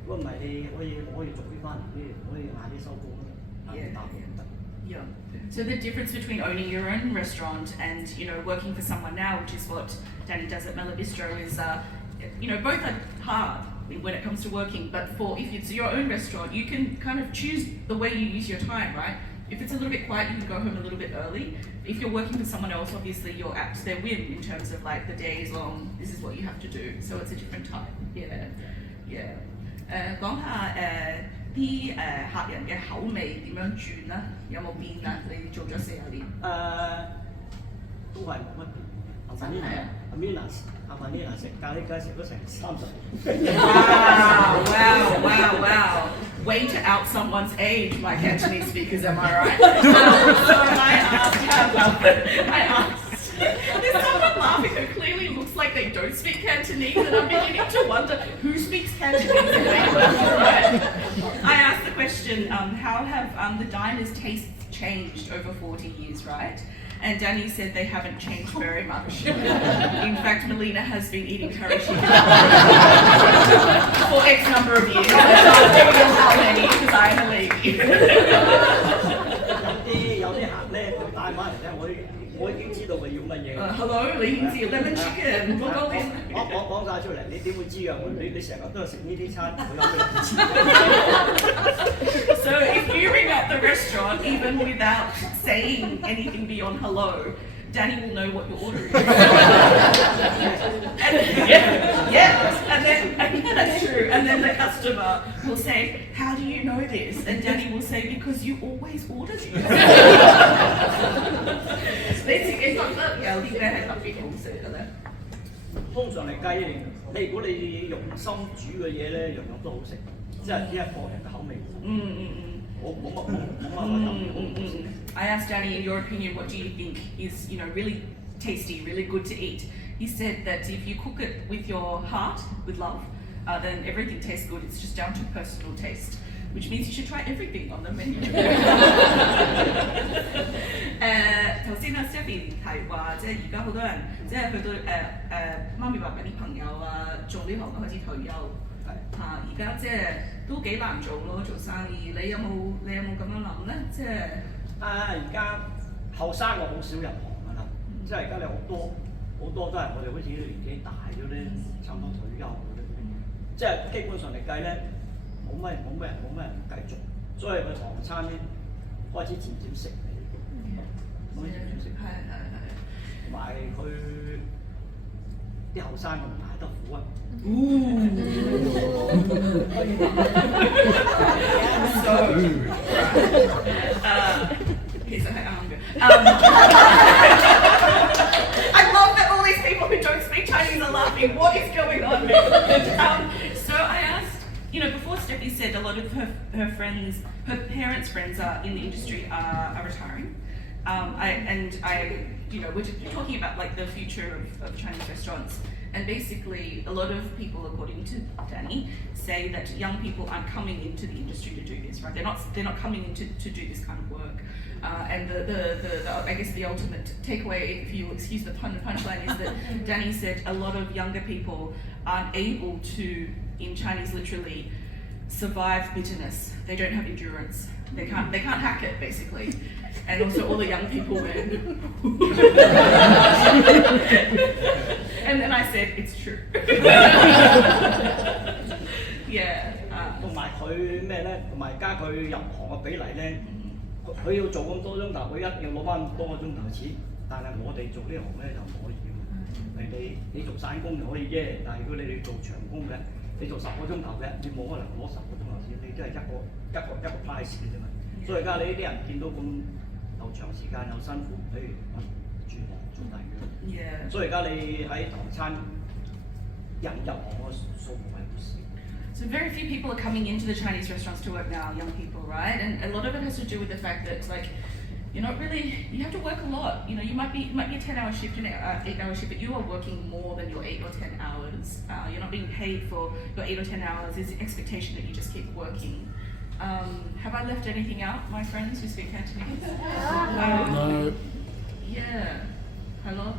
如果唔係你可以早啲翻嚟啲，可以晏啲收工咯，打工唔得。Yeah. So the difference between owning your own restaurant and working for someone now, which is what Danny does at Mela Bistro, is both are hard when it comes to working. But if it's your own restaurant, you can kind of choose the way you use your time, right? If it's a little bit quiet, you can go home a little bit early. If you're working for someone else, obviously you're at their whim in terms of like the day is long. This is what you have to do. So it's a different type. Yeah, yeah. 講下啲客人嘅口味點樣轉啦？有冇變啊？你做咗40年。都係冇乜變。阿凡呢食咖喱雞食咗成30年。Wow. Way to out someone's age, my Cantonese speakers, am I right? So I asked, there's someone laughing who clearly looks like they don't speak Cantonese, and I'm beginning to wonder who speaks Cantonese in England, right? I asked the question, how have the diners' tastes changed over 40 years, right? And Danny said they haven't changed very much. In fact, Melina has been eating curry chicken for X number of years. I can't tell you how many because I am a lady. 有啲客咧，佢帶翻嚟咧，我已經知道佢要乜嘢。Hello， 你已經知 lemon chicken， 我講晒出嚟，你點會知㗎？你成日都係食呢啲餐，我有咩唔知？So if you ring up the restaurant, even without saying anything beyond hello, Danny will know what your order is. And then that's true. And then the customer will say, "How do you know this?" And Danny will say, "Because you always order this." 你自己覺得有啲咩係特別好食嘅咧？通常嚟計，如果你用心煮嘅嘢咧，樣樣都好食，即係呢一個人嘅口味。冇乜特別。I asked Danny, in your opinion, what do you think is really tasty, really good to eat? He said that if you cook it with your heart, with love, then everything tastes good. It's just down to personal taste, which means you should try everything on the menu. 頭先阿 Steffie 提話，即係而家好多人即係去到媽咪爸爸啲朋友啊，做呢行都開始退休。而家即係都幾難做咯，做生意。你有冇咁樣諗咧？即係而家後生我好少入行㗎啦，即係而家你好多都係我哋好似年紀大咗咧，差唔多退休嗰啲，即係基本上嚟計咧，冇乜人繼續，所以個唐餐咧開始漸漸食嚟，開始漸漸食，同埋佢啲後生唔捱得苦啊。其實係啱嘅。I love that all these people who don't speak Chinese are laughing. What is going on? So I asked, before Steffie said a lot of her friends, her parents' friends are in the industry are retiring. We're talking about like the future of Chinese restaurants. And basically, a lot of people, according to Danny, say that young people aren't coming into the industry to do this, right? They're not coming in to do this kind of work. And the I guess the ultimate takeaway, if you excuse the punchline, is that Danny said a lot of younger people aren't able to, in Chinese literally, survive bitterness. They don't have endurance. They can't hack it basically. And also all the young people went. And then I said, it's true. Yeah. 同埋佢咩咧？同埋加佢入行嘅比例咧，佢要做咁多鐘頭，佢一定要攞翻咁多個鐘頭錢。但係我哋做呢行咧就唔可以嘅。你做散工就可以啫，但係如果你哋做長工嘅，你做10個鐘頭嘅，你冇可能攞10個鐘頭錢，你都係一個 price 嘅啫嘛。所以而家你呢啲人見到咁又長時間又辛苦，譬如轉行做大嘅。Yeah. 所以而家你喺唐餐人入行嘅數目係好少。 So very few people are coming into the Chinese restaurants to work now, young people, right? And a lot of it has to do with the fact that like you're not really, you have to work a lot. You know, you might be a 10-hour shift, an 8-hour shift, but you are working more than your 8 or 10 hours. You're not being paid for your 8 or 10 hours. There's the expectation that you just keep working. Have I left anything out, my friends who speak Cantonese? No. Yeah. Hello.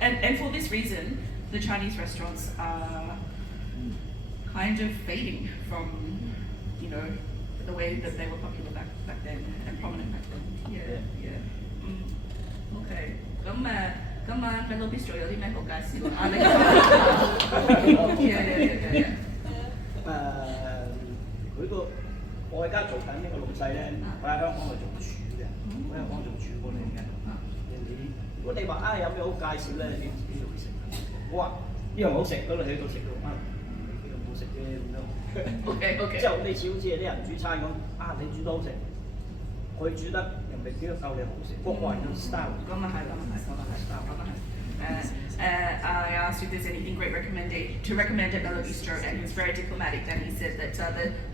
And for this reason, the Chinese restaurants are kind of fading from, you know, the way that they were popular back then and prominent back then. Yeah. Okay. 今晚 Fellow Bistro 有啲咩好介紹啊？你Yeah. 佢個我而家做緊呢個老細咧，佢喺香港係做廚嘅，佢喺香港做廚過嚟嘅。如果你話有咩好介紹咧，你自己去食。我話呢樣好食，嗰度去到食到呢樣好食啫咁樣。Okay. 之後你似好似啲人煮餐咁，你煮得好食，佢煮得又未必夠你好食，個個人嘅 style。咁啊係。I asked if there's anything great to recommend at Mellow Bistro, and he was very diplomatic. And he said that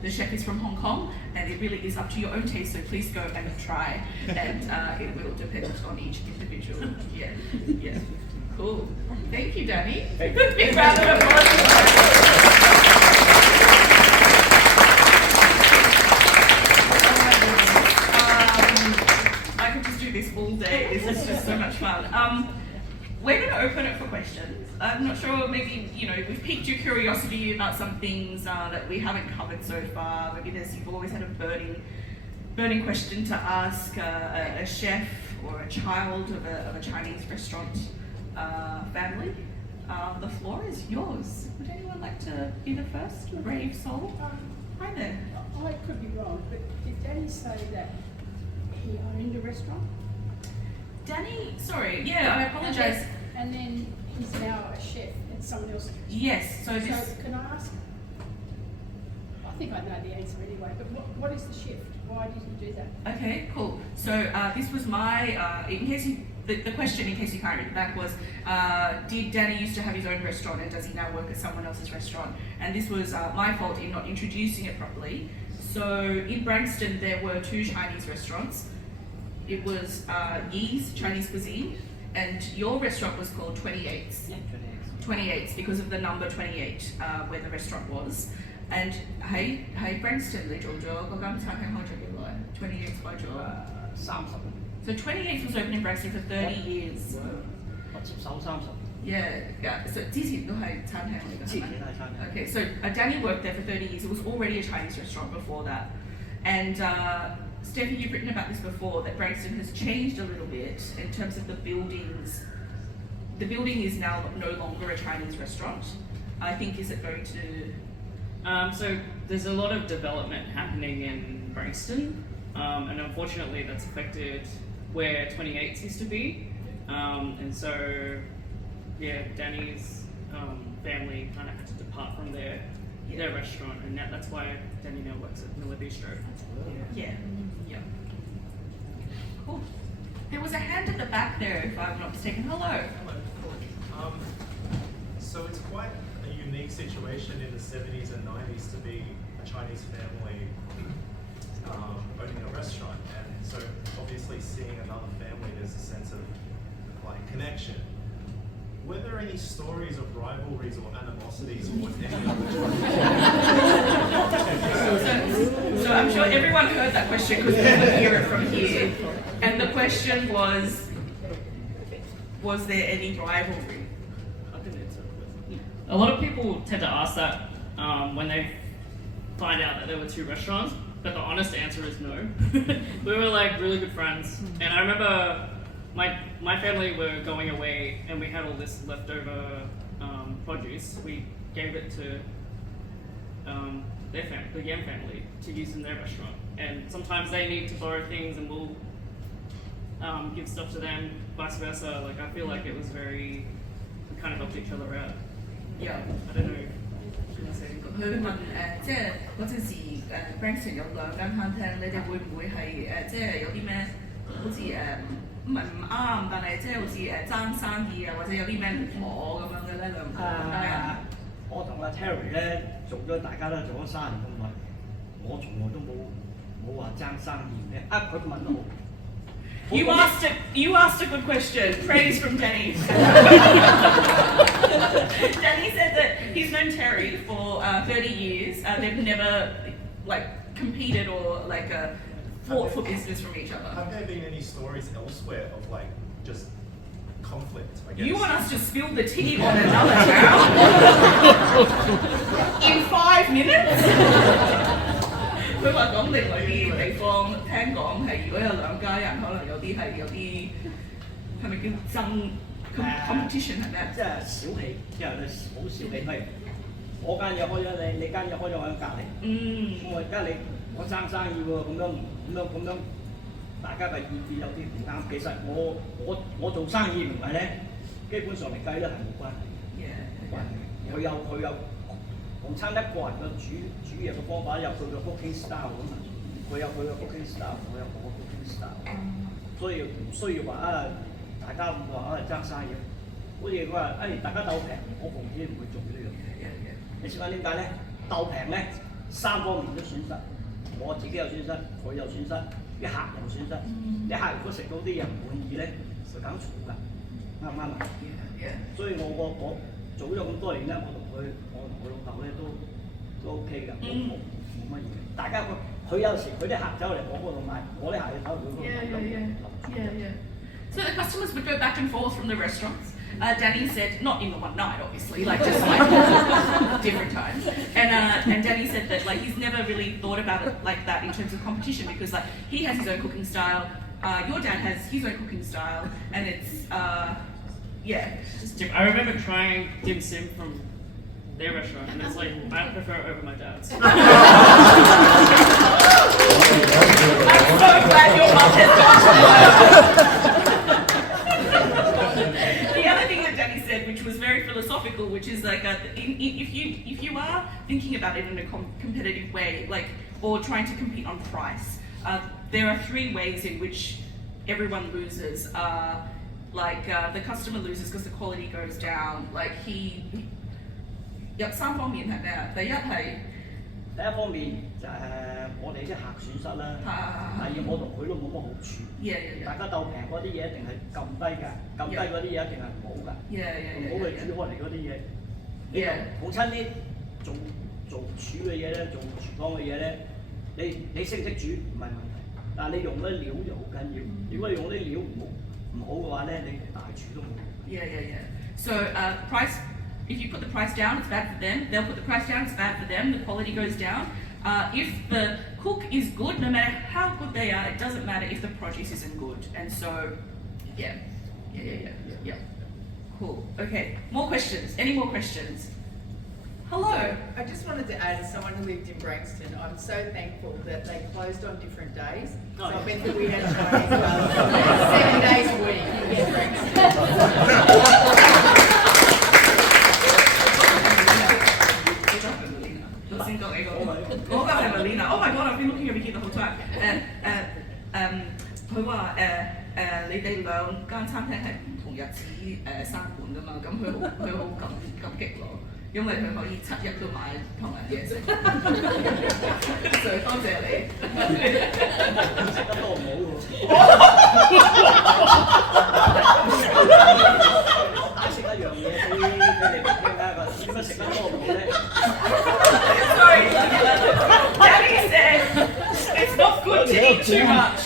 the chef is from Hong Kong, and it really is up to your own taste. So please go and try, and it will depend on each individual. Yeah. Cool. Thank you, Danny. Big round of applause. I could just do this all day. This is just so much fun. We're going to open it for questions. I'm not sure, maybe, you know, we've piqued your curiosity about some things that we haven't covered so far. Maybe you've always had a burning question to ask a chef or a child of a Chinese restaurant family. The floor is yours. Would anyone like to be the first? Brave soul. Hi there. I could be wrong, but did Danny say that he owned a restaurant? Danny, sorry, yeah, I apologise. And then he's now a chef at someone else's restaurant. Yes, so this... So can I ask? I think I know the answer anyway, but what is the shift? Why did you do that? Okay, cool. So this was my, in case you, the question, in case you can't read it back, was, did Danny used to have his own restaurant and does he now work at someone else's restaurant? And this was my fault in not introducing it properly. So in Branxton there were 2 Chinese restaurants. It was Yee's Chinese Cuisine, and your restaurant was called 28's. Yeah, 28's because of the number 28 where the restaurant was. And hey, Branxton 你做咗嗰間餐廳開咗幾耐 ？28's 開咗30。So 28's was open in Branxton for 30 years. 我接手30。Yeah. So 之前都係餐廳嚟㗎。之前係餐廳。Okay, so Danny worked there for 30 years. It was already a Chinese restaurant before that. And Steffie, you've written about this before, that Branxton has changed a little bit in terms of the buildings. The building is now no longer a Chinese restaurant. I think, is it going to... So there's a lot of development happening in Branxton, and unfortunately that's affected where 28's used to be. And so, yeah, Danny's family kind of had to depart from their restaurant, and that's why Danny now works at Miller Bistro. Yeah. Cool. There was a hand at the back there, if I'm not mistaken. Hello. So it's quite a unique situation in the 70s and 90s to be a Chinese family owning a restaurant, and so obviously seeing another family, there's a sense of like connection. Were there any stories of rivalries or animosities with any other So I'm sure everyone heard that question because we couldn't hear it from here. And the question was there any rivalry? A lot of people tend to ask that when they find out that there were 2 restaurants, but the honest answer is no. We were like really good friends, and I remember my family were going away, and we had all this leftover produce. We gave it to their family, the Yam family, to use in their restaurant. And sometimes they need to borrow things, and we'll give stuff to them, vice versa. Like I feel like it was we kind of helped each other out. Yeah. I don't know. 佢問即係嗰陣時Brankston 有2間餐廳，你哋會唔會係即係有啲咩好似唔係唔啱，但係即係好似爭生意啊，或者有啲咩唔妥咁樣嘅咧？兩唔同家人。我同阿 Terry 咧做咗，大家都做咗30年咁耐，我從來都冇話爭生意嘅。佢問得好。You asked a good question. Praise from Danny. Danny said that he's known Terry for 30 years. They've never competed or fought for business from each other. Have there been any stories elsewhere of just conflict? I guess. You want us to spill the tea on another town in 5 minutes? 佢話講另外啲地方聽講係如果有2家人，可能有啲係咪叫爭 competition 係咩？即係小氣，即係好小氣。譬如我間嘢開咗你間嘢開咗我喺隔離。咁我而家我爭生意喎，咁樣，大家嘅意見有啲唔啱。其實我做生意唔係咧，基本上嚟計咧係冇關係。冇關係。佢有同餐一個人嘅煮嘢嘅方法，有佢嘅 cooking style 咁嘛。佢有佢嘅 cooking style， 我有我嘅 cooking style。所以唔需要話大家唔話爭生意。好似佢話大家鬥平，我奉旨唔會做呢樣嘢。你知唔知點解咧？鬥平咧，3方面都損失。我自己有損失，佢有損失，啲客有損失。啲客如果食到啲嘢唔滿意咧，就梗嘈㗎，啱唔啱啊？所以我做咗咁多年咧，我同我老豆咧都 OK 㗎，冇乜嘢。大家佢有時佢啲客走嚟我嗰度買，我啲客要走去佢嗰度買。So the customers would go back and forth from the restaurants. Danny said, not in the one night, obviously, just different times. And Danny said that he's never really thought about it like that in terms of competition because he has his own cooking style. Your dad has his own cooking style, and it's just different. I remember trying dim sum from their restaurant, and it's I prefer it over my dad's. I'm so glad your mum has gone. The other thing that Danny said, which was very philosophical, which is if you are thinking about it in a competitive way, or trying to compete on price, there are 3 ways in which everyone loses. The customer loses because the quality goes down. 有3方面係咩啊？第一方面就係我哋啲客損失啦。第二我同佢都冇乜好處。大家鬥平嗰啲嘢一定係撳低㗎，撳低嗰啲嘢一定係唔好㗎。唔好嘅煮開嚟嗰啲嘢，你同親啲做廚嘅嘢咧，做廚房嘅嘢咧，你識唔識煮唔係問題，但係你用啲料就好緊要。如果你用啲料唔好嘅話咧，你大廚都冇。So price. If you put the price down, it's bad for them. They'll put the price down, it's bad for them. The quality goes down. If the cook is good, no matter how good they are, it doesn't matter if the produce isn't good. And so, yeah. Cool. Okay. More questions? Any more questions? Hello. I just wanted to add, as someone who lived in Brankston, I'm so thankful that they closed on different days. So I meant that we had Chinese 7 days a week in Brankston. 先講你嗰個係 Melina。Oh my god! I've been looking over here the whole time. 佢話你哋2間餐廳係唔同日子閂門㗎嘛，咁佢好感激我，因為佢可以7日都買同樣嘢食。所以多謝你。食得多唔好喎。解釋一樣嘢俾你哋聽下，點解食得多唔好咧？ Sorry, Daddy said it's not good to eat too much.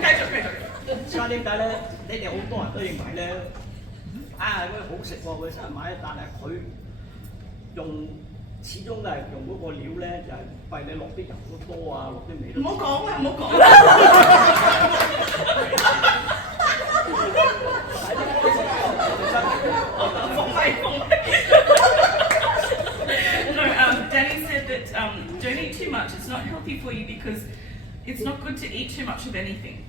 繼續。點解咧？你哋好多人都認為咧，佢好食喎，佢成日買，但係佢用始終都係用嗰個料咧，就係弊你落啲油都多啊，落啲味都。唔好講啦，唔好講啦。No, Danny said that don't eat too much. It's not healthy for you because it's not good to eat too much of anything.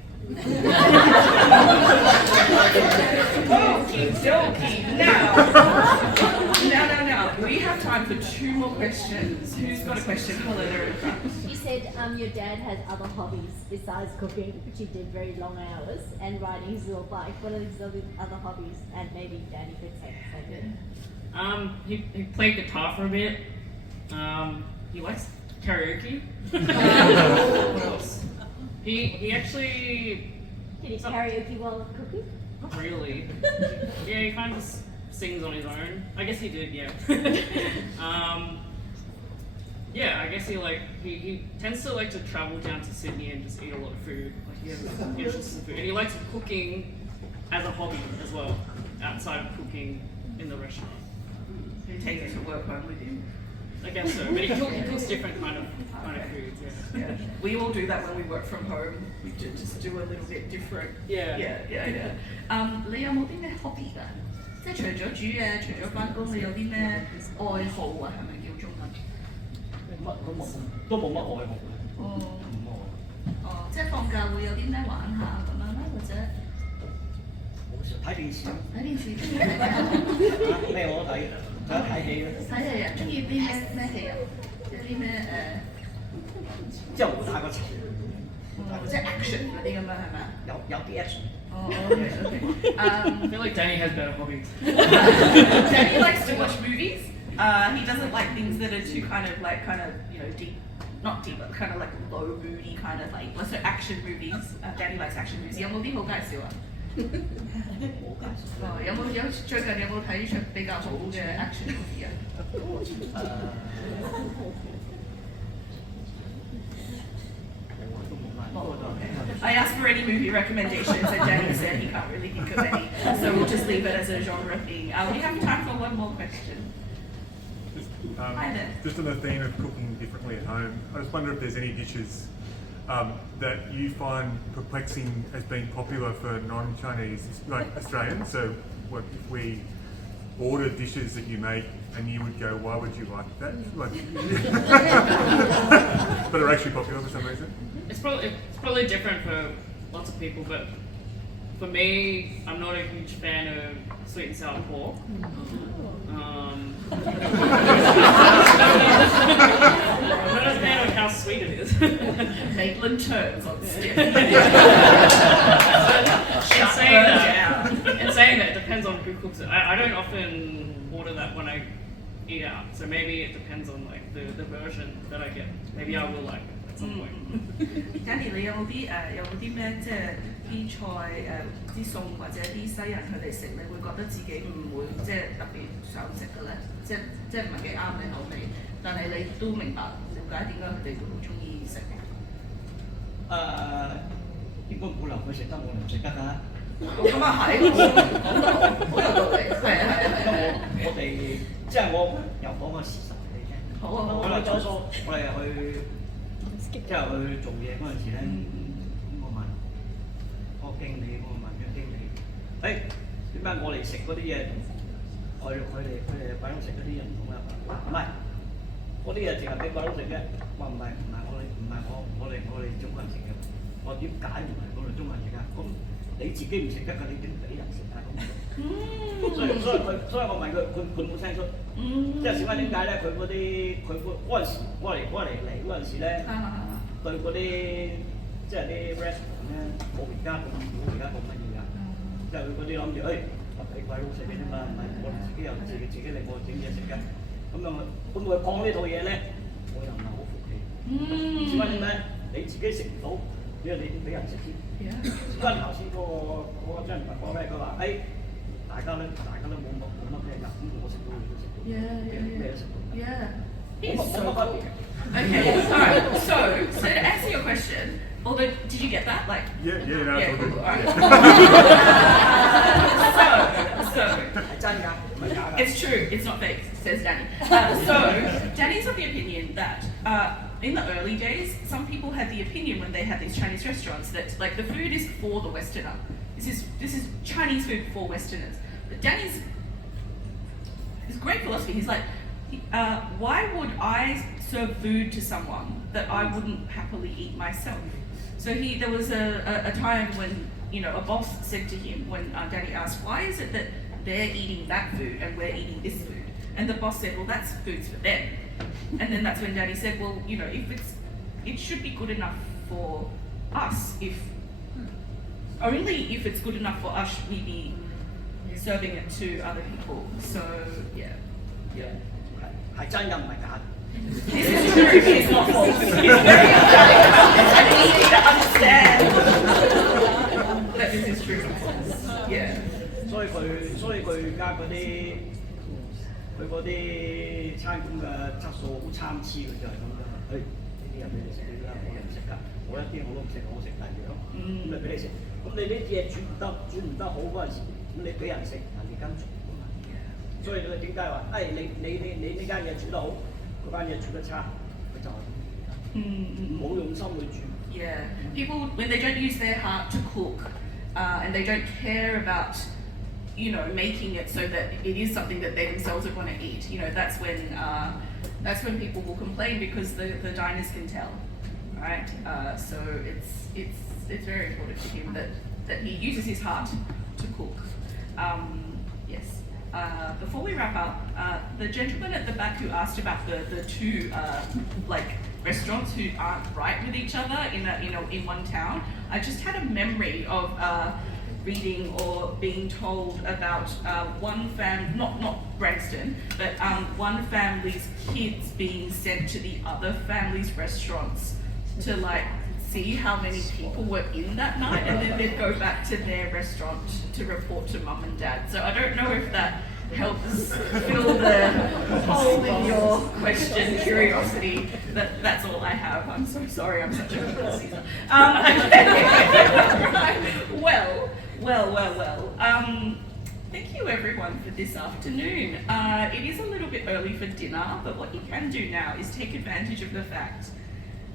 Okie dokie. Now. We have time for 2 more questions. Who's got a question? Hello there in the front. You said your dad has other hobbies besides cooking, which he did very long hours, and riding his little bike. What are his other hobbies? And maybe Danny could say the same. He played guitar for a bit. He likes karaoke. What else? He actually. Did he karaoke while cooking? Not really. Yeah, he kind of just sings on his own. I guess he did, yeah. Yeah, I guess he tends to like to travel down to Sydney and just eat a lot of food. Like he has just some food, and he likes cooking as a hobby as well, outside of cooking in the restaurant. He takes it to work home with him. I guess so, but he cooks different kind of foods. Yeah. We all do that when we work from home. We just do a little bit different. Yeah. Yeah. 你有冇啲咩 hobby 㗎？即係除咗煮嘢，除咗返工，你有啲咩愛好啊？係咪叫中文？都冇乜愛好。哦。冇愛。哦，即係放假會有啲咩玩下咁樣咧，或者冇事睇電視。睇電視中意睇咩？咩我都睇，仲有睇戲咯。睇戲啊！中意啲咩戲啊？即係啲咩即係冇太過長。即係 action 嗰啲咁樣係咪啊？有啲 action。Oh, okay. I feel like Danny has better hobbies. Danny likes to watch movies. He doesn't like things that are too kind of deep, not deep, but kind of like low moody kind of like so action movies. Danny likes action movies. 有冇啲好介紹啊？冇介紹。最近有冇睇出比較好嘅 action movie 啊？I asked for any movie recommendations and Danny said he can't really think of any, so we'll just leave it as a genre thing. We have time for 1 more question. Hi there. Just on the theme of cooking differently at home, I just wonder if there's any dishes that you find perplexing as being popular for non-Chinese, like Australians. So what if we order dishes that you make and you would go, why would you like that? Like, but are actually popular for some reason? It's probably different for lots of people, but for me, I'm not a huge fan of sweet and sour pork. I'm not a fan of how sweet it is. Maitland turns on Steffie. In saying that, it depends on who cooks it. I don't often order that when I eat out, so maybe it depends on like the version that I get. Maybe I will like it at some point. Danny， 你有冇啲咩即係啲菜啲餸或者啲西人佢哋食，你會覺得自己唔會即係特別想食嘅咧？即係唔係幾啱你口味，但係你都明白了解點解佢哋會好中意食嘅？應該冇留佢食得，我唔食得㗎。咁啊係，講得好有道理，係啊。我哋即係我又講個事實俾你聽。好啊。我哋初初我哋去即係去做嘢嗰陣時咧，咁我問個經理，我問個經理，點解我哋食嗰啲嘢同佢哋鬼佬食嗰啲嘢唔同啊？唔係，嗰啲嘢淨係俾鬼佬食啫。話唔係我哋中國人食嘅。我點解唔係我哋中國人食啊？咁你自己唔食得㗎，你點俾人食啊？所以我問佢冇聲出，即係小解點解咧？佢嗰陣時嚟嗰陣時咧，對嗰啲即係啲 restaurant 咧，冇而家咁乜嘢㗎，即係佢嗰啲諗住俾鬼佬食嘅啫嘛，唔係我哋自己又自己嚟我整嘢食嘅，咁佢講呢套嘢咧，我又唔係好服氣。小解點解？你自己食唔到，因為你點俾人食先？跟頭先嗰個張唔係講咩？佢話大家都冇乜咩㗎，咁我食到你都食到，咩都食到。He's so cool. Okay, alright. So to answer your question, although did you get that? Like Yeah, cool. Alright. So 係真㗎，唔係假㗎。It's true, it's not fake, says Danny. So, Danny's of the opinion that in the early days, some people had the opinion when they had these Chinese restaurants that like the food is for the Westerner. This is Chinese food for Westerners. But Danny's great philosophy. He's like, why would I serve food to someone that I wouldn't happily eat myself? So there was a time when a boss said to him when Danny asked, why is it that they're eating that food and we're eating this food? And the boss said, well, that's food's for them. And then that's when Danny said, well, it should be good enough for us only if it's good enough for us, we be serving it to other people. So, yeah. Yeah. 係真嘅唔係假。 This is true, it's not false. It's very I need you to understand that this is true. Yeah. 所以佢而家嗰啲餐館嘅質素好參差嘅就係咁樣。呢啲人俾你食呢啲啦，我唔食㗎。我一啲我都唔食，我食第二樣。咁咪俾你食。咁你呢啲嘢煮唔得好嗰陣時，咁你俾人食，人哋跟從㗎嘛。所以佢點解話？你呢間嘢煮得好，嗰間嘢煮得差，佢就係冇用心去煮。 Yeah. People, when they don't use their heart to cook, and they don't care about, making it so that it is something that they themselves are going to eat. That's when people will complain because the diners can tell, right? So it's very important to him that he uses his heart to cook. Yes. Before we wrap up, the gentleman at the back who asked about the two restaurants who aren't right with each other in one town, I just had a memory of reading or being told about one family, not Branxton, but one family's kids being sent to the other family's restaurants to see how many people were in that night, and then they'd go back to their restaurant to report to mum and dad. So I don't know if that helps fill the hole in your question, curiosity. That's all I have. I'm so sorry, I'm such a good Caesar. Well. Thank you everyone for this afternoon. It is a little bit early for dinner, but what you can do now is take advantage of the fact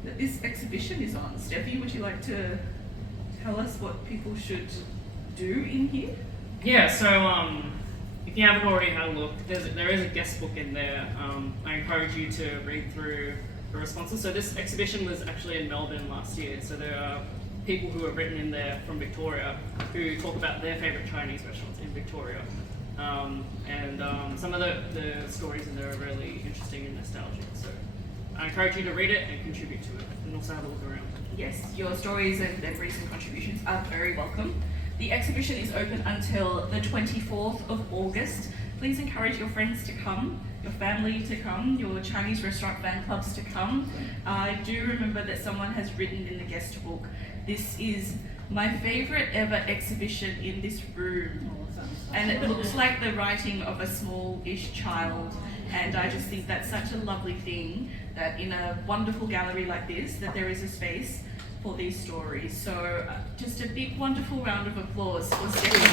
that this exhibition is on. Steffi, would you like to tell us what people should do in here? Yeah, so if you haven't already had a look, there is a guest book in there. I encourage you to read through the responses. So this exhibition was actually in Melbourne last year, so there are people who have written in there from Victoria who talk about their favourite Chinese restaurants in Victoria. And some of the stories in there are really interesting and nostalgic. So I encourage you to read it and contribute to it, and also have a look around. Yes, your stories and memories and contributions are very welcome. The exhibition is open until the 24th of August. Please encourage your friends to come, your family to come, your Chinese restaurant fan clubs to come. I do remember that someone has written in the guest book, this is my favourite ever exhibition in this room. And it looks like the writing of a small-ish child. And I just think that's such a lovely thing, that in a wonderful gallery like this, that there is a space for these stories. So just a big wonderful round of applause for Steffie Yee.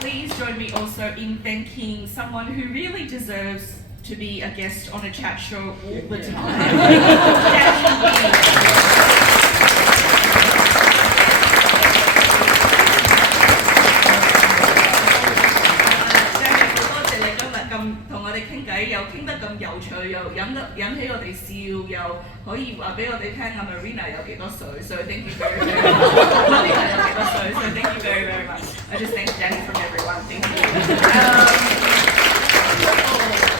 Please join me also in thanking someone who really deserves to be a guest on a chat show all the time. So thank you very, very much. So thank you very, very much. I just thank Danny from everyone. Thank you.